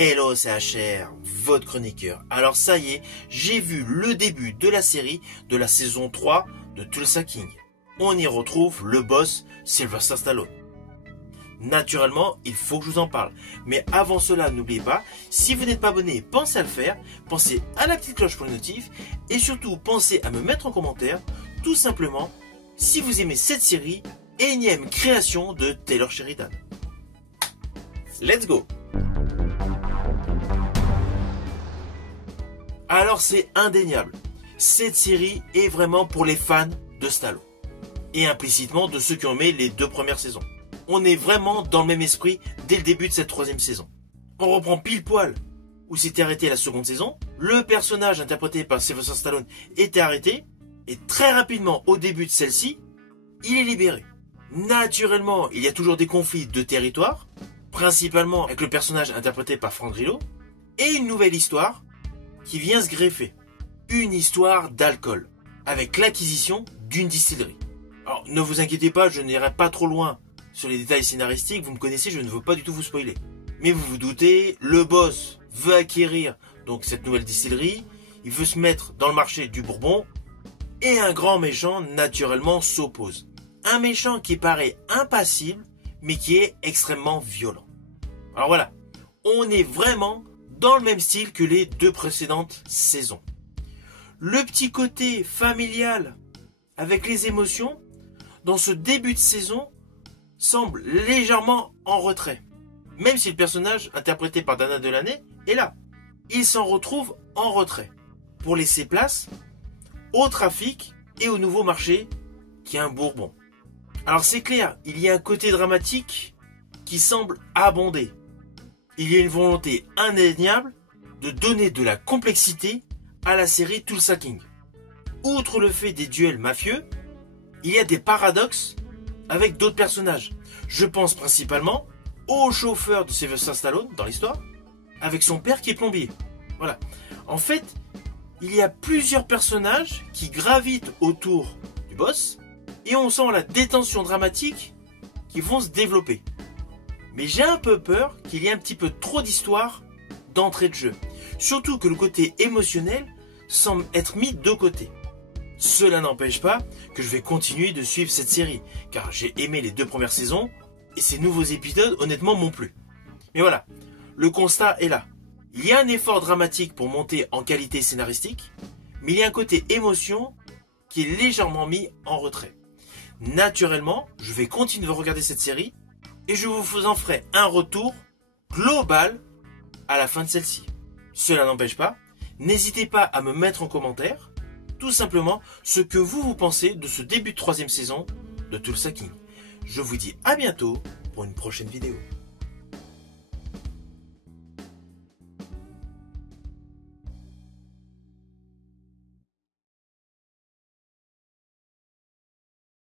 Hello, c'est HR, votre chroniqueur. Alors ça y est, j'ai vu le début de la série de la saison 3 de Tulsa King. On y retrouve le boss Sylvester Stallone. Naturellement, il faut que je vous en parle. Mais avant cela, n'oubliez pas, si vous n'êtes pas abonné, pensez à le faire. Pensez à la petite cloche pour les notifs. Et surtout, pensez à me mettre en commentaire, tout simplement, si vous aimez cette série, énième création de Taylor Sheridan. Let's go! Alors c'est indéniable, cette série est vraiment pour les fans de Stallone. Et implicitement de ceux qui ont aimé les 2 premières saisons. On est vraiment dans le même esprit dès le début de cette 3e saison. On reprend pile poil où s'était arrêté la 2e saison. Le personnage interprété par Sylvester Stallone était arrêté. Et très rapidement au début de celle-ci, il est libéré. Naturellement, il y a toujours des conflits de territoire. Principalement avec le personnage interprété par Frank Grillo. Et une nouvelle histoire qui vient se greffer. Une histoire d'alcool, avec l'acquisition d'une distillerie. Alors ne vous inquiétez pas, je n'irai pas trop loin sur les détails scénaristiques, vous me connaissez, je ne veux pas du tout vous spoiler. Mais vous vous doutez, le boss veut acquérir donc cette nouvelle distillerie, il veut se mettre dans le marché du bourbon, et un grand méchant naturellement s'oppose. Un méchant qui paraît impassible, mais qui est extrêmement violent. Alors voilà, on est vraiment dans le même style que les 2 précédentes saisons. Le petit côté familial avec les émotions, dans ce début de saison, semble légèrement en retrait. Même si le personnage interprété par Dana Delanney est là. Il s'en retrouve en retrait pour laisser place au trafic et au nouveau marché qui est un bourbon. Alors c'est clair, il y a un côté dramatique qui semble abonder. Il y a une volonté indéniable de donner de la complexité à la série Tulsa King. Outre le fait des duels mafieux, il y a des paradoxes avec d'autres personnages. Je pense principalement au chauffeur de Sylvester Stallone dans l'histoire, avec son père qui est plombier. Voilà. En fait, il y a plusieurs personnages qui gravitent autour du boss, et on sent la détention dramatique qui vont se développer. Mais j'ai un peu peur qu'il y ait un petit peu trop d'histoire d'entrée de jeu. Surtout que le côté émotionnel semble être mis de côté. Cela n'empêche pas que je vais continuer de suivre cette série, car j'ai aimé les 2 premières saisons, et ces nouveaux épisodes honnêtement m'ont plu. Mais voilà, le constat est là. Il y a un effort dramatique pour monter en qualité scénaristique, mais il y a un côté émotion qui est légèrement mis en retrait. Naturellement, je vais continuer de regarder cette série, et je vous en ferai un retour global à la fin de celle-ci. Cela n'empêche pas, n'hésitez pas à me mettre en commentaire, tout simplement, ce que vous pensez de ce début de 3e saison de Tulsa King. Je vous dis à bientôt pour une prochaine vidéo.